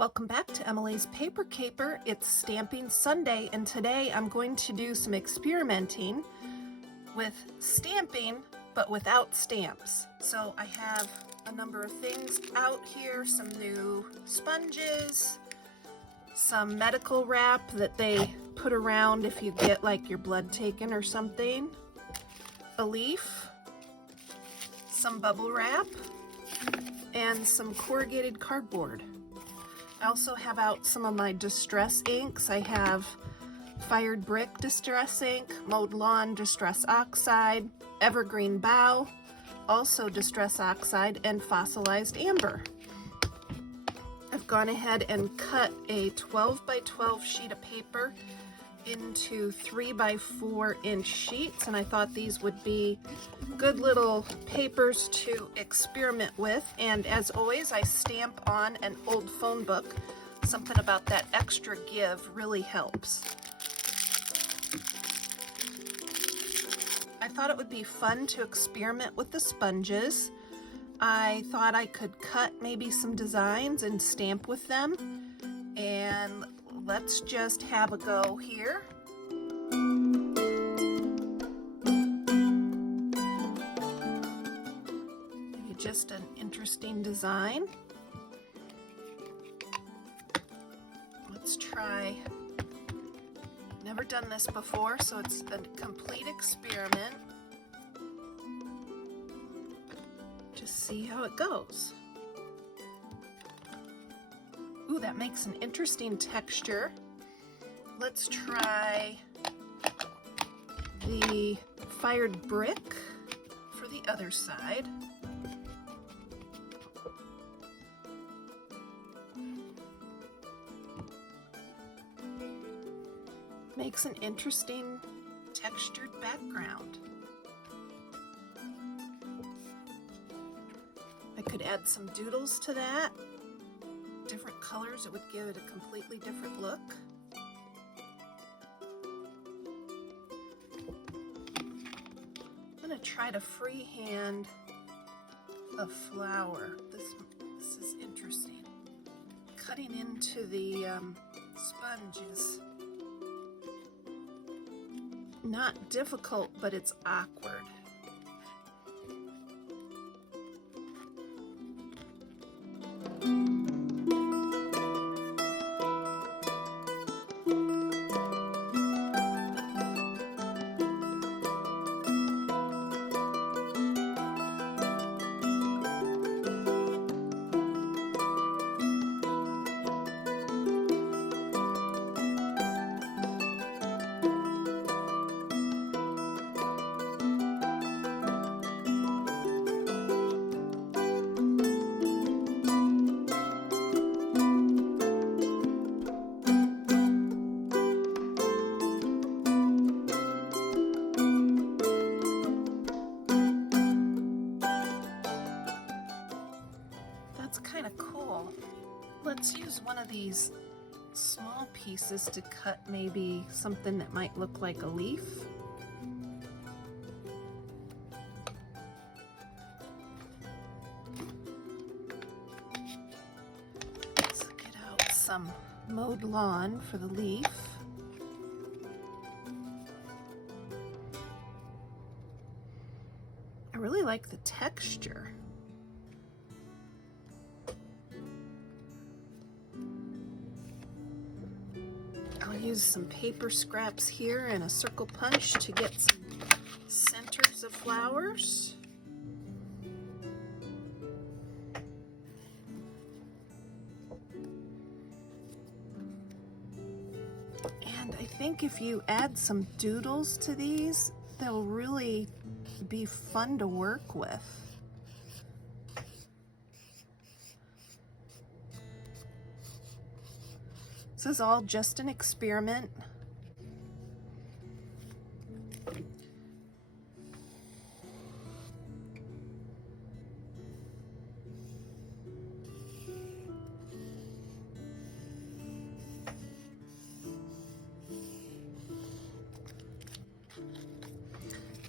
Welcome back to Emilee's Paper Caper. It's Stamping Sunday, and today I'm going to do some experimenting with stamping, but without stamps. So I have a number of things out here, some new sponges, some medical wrap that they put around if you get like your blood taken or something, a leaf, some bubble wrap, and some corrugated cardboard. I also have out some of my distress inks. I have Fired Brick Distress Ink, Mowed Lawn Distress Oxide, Evergreen Bough, also Distress Oxide, and Fossilized Amber. I've gone ahead and cut a 12 by 12 sheet of paper into 3 by 4 inch sheets, and I thought these would be good little papers to experiment with. And as always, I stamp on an old phone book. Something about that extra give really helps. I thought it would be fun to experiment with the sponges. I thought I could cut maybe some designs and stamp with them, and let's just have a go here. Maybe just an interesting design. Let's try. Never done this before, so it's a complete experiment. Just see how it goes. Ooh, that makes an interesting texture. Let's try the Fired Brick for the other side. Makes an interesting textured background. I could add some doodles to that. Different colors, it would give it a completely different look. I'm going to try to freehand a flower. This is interesting. Cutting into the sponge is not difficult, but it's awkward. Kind of cool. Let's use one of these small pieces to cut maybe something that might look like a leaf. Let's get out some mowed lawn for the leaf. I really like the texture. I'll use some paper scraps here and a circle punch to get some centers of flowers. And I think if you add some doodles to these, they'll really be fun to work with. This is all just an experiment.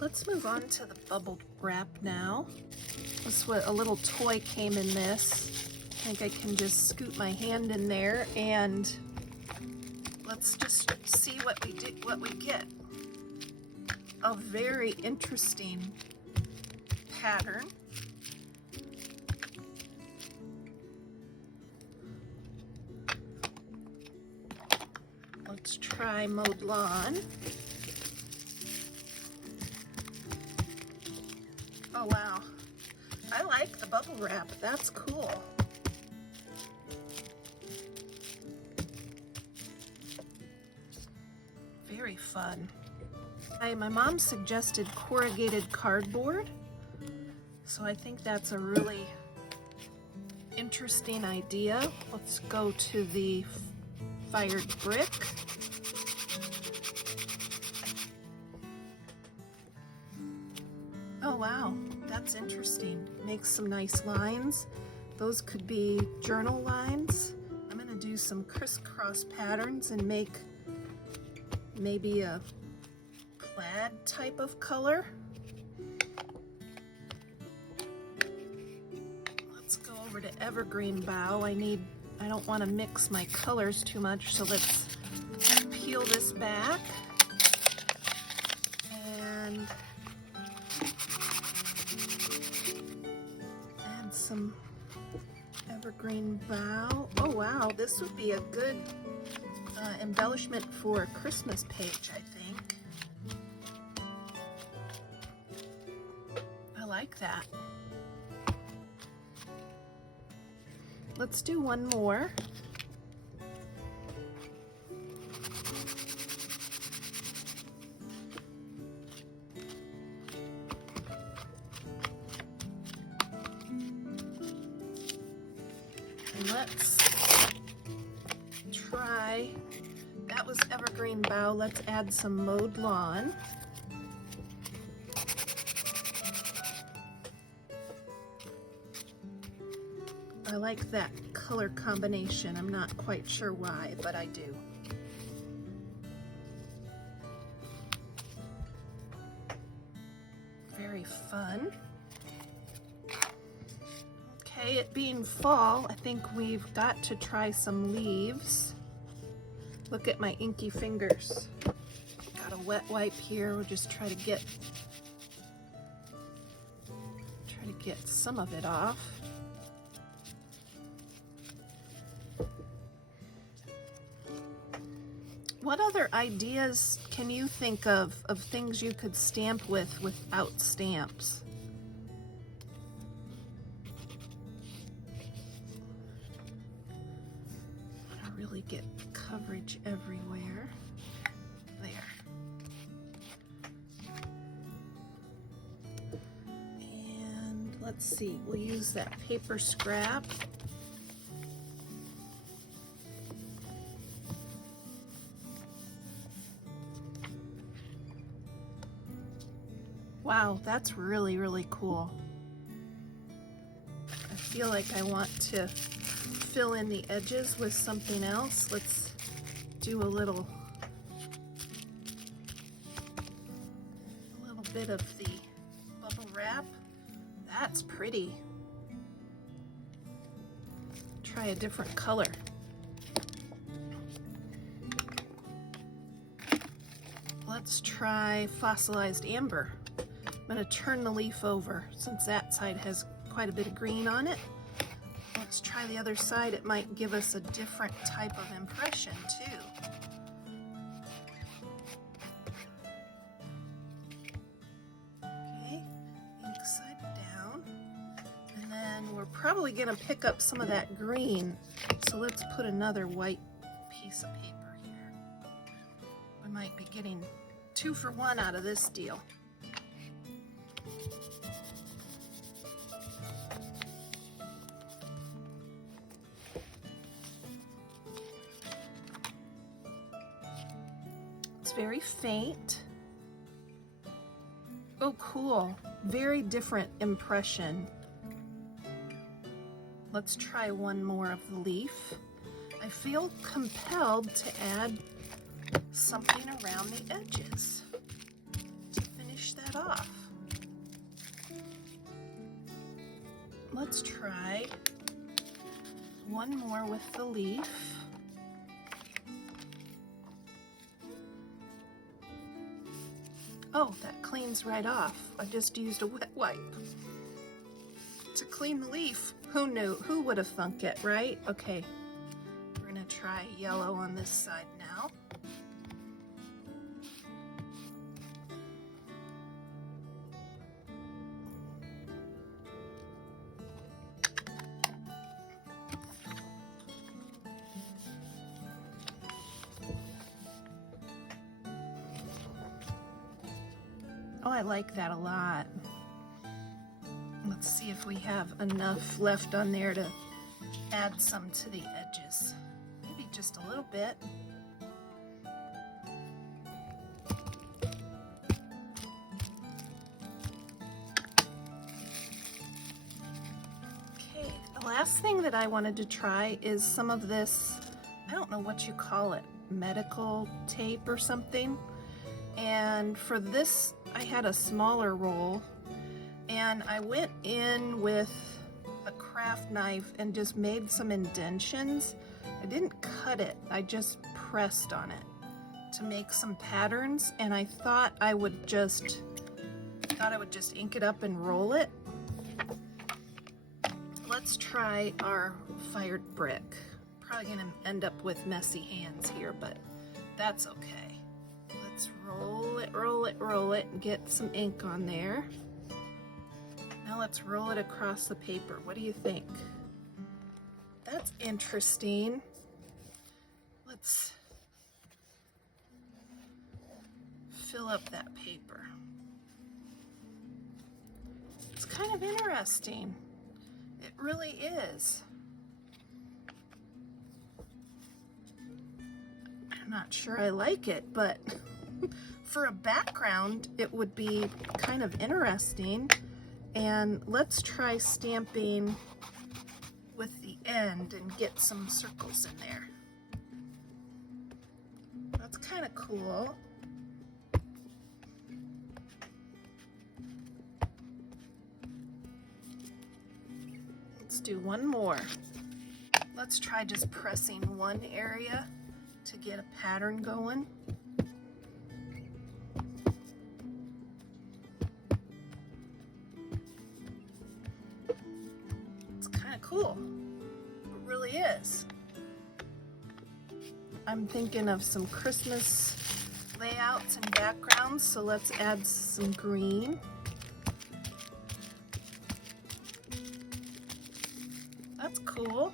Let's move on to the bubble wrap now. This was a little toy came in this. think I can just scoot my hand in there and let's just see what we get. A very interesting pattern. Let's try mowed lawn. Oh wow, I like the bubble wrap, that's cool. Very fun. My mom suggested corrugated cardboard, so I think that's a really interesting idea. Let's go to the fired brick. Oh wow, that's interesting. Makes some nice lines. Those could be journal lines. I'm gonna do some crisscross patterns and make maybe a plaid type of color. Let's go over to evergreen bough. I don't want to mix my colors too much, so let's peel this back and add some evergreen bough. Oh wow, this would be a good embellishment for a Christmas page, I think. I like that. Let's do one more. And let's try, that was evergreen bough, let's add some mowed lawn. I like that color combination. I'm not quite sure why, but I do. Very fun. Okay, it being fall, I think we've got to try some leaves. Look at my inky fingers. Got a wet wipe here. We'll just try to get some of it off. What other ideas can you think of things you could stamp with without stamps? I really get coverage everywhere. There. And let's see, we'll use that paper scrap. Wow, that's really, really cool. I feel like I want to fill in the edges with something else. Let's do a little bit of the bubble wrap. That's pretty. Try a different color. Let's try fossilized amber. I'm going to turn the leaf over since that side has quite a bit of green on it. Let's try the other side. It might give us a different type of impression too. Okay, ink side down. And then we're probably going to pick up some of that green. So let's put another white piece of paper here. We might be getting 2 for 1 out of this deal. It's very faint. Oh, cool. Very different impression. Let's try one more of the leaf. I feel compelled to add something around the edges to finish that off. Let's try one more with the leaf. Oh, that cleans right off. I just used a wet wipe to clean the leaf. Who knew? Who would have thunk it, right? Okay, we're gonna try yellow on this side now. Oh, I like that a lot. Let's see if we have enough left on there to add some to the edges. Maybe just a little bit. Okay, the last thing that I wanted to try is some of this, I don't know what you call it, medical tape or something. And for this, I had a smaller roll, and I went in with a craft knife and just made some indentions. I didn't cut it, I just pressed on it to make some patterns, and I thought I would just ink it up and roll it. Let's try our fired brick. Probably gonna end up with messy hands here, but that's okay. Let's roll it, roll it, roll it, and get some ink on there. Now let's roll it across the paper. What do you think? That's interesting. Let's fill up that paper. It's kind of interesting. It really is. I'm not sure I like it, but for a background, it would be kind of interesting. And let's try stamping with the end and get some circles in there. That's kind of cool. Let's do one more. Let's try just pressing one area to get a pattern going. It's kind of cool. It really is. I'm thinking of some Christmas layouts and backgrounds, so let's add some green. That's cool.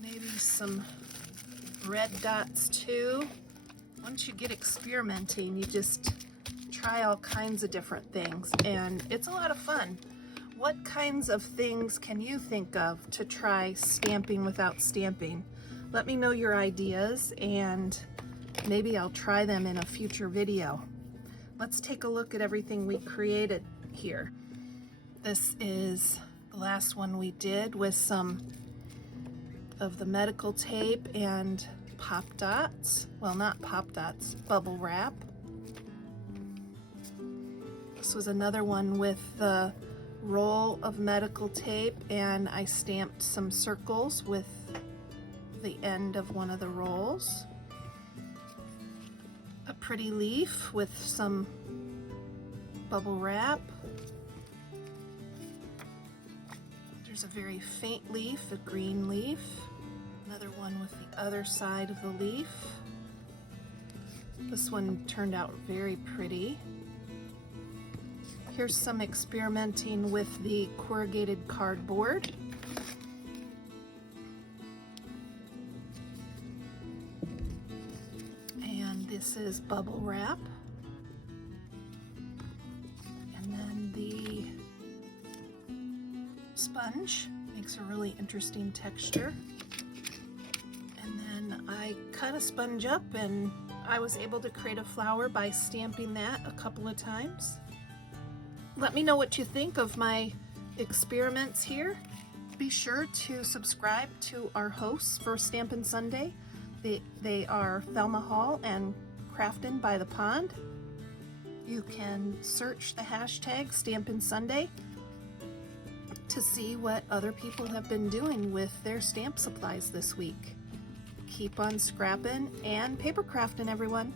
Maybe some red dots too. Once you get experimenting, you just try all kinds of different things, and it's a lot of fun. What kinds of things can you think of to try stamping without stamping? Let me know your ideas, and maybe I'll try them in a future video. Let's take a look at everything we created here. This is the last one we did with some of the medical tape and pop dots. Well, not pop dots, bubble wrap. This was another one with the roll of medical tape, and I stamped some circles with the end of one of the rolls. A pretty leaf with some bubble wrap. There's a very faint leaf, a green leaf. Another one with the other side of the leaf. This one turned out very pretty. Here's some experimenting with the corrugated cardboard. And this is bubble wrap. And then the sponge makes a really interesting texture. And then I cut a sponge up, and I was able to create a flower by stamping that a couple of times. Let me know what you think of my experiments here. Be sure to subscribe to our hosts for Stampin' Sunday. They are Thelma Hall and Craftin' by the Pond. You can search the hashtag Stampin' Sunday to see what other people have been doing with their stamp supplies this week. Keep on scrapping and paper crafting, everyone.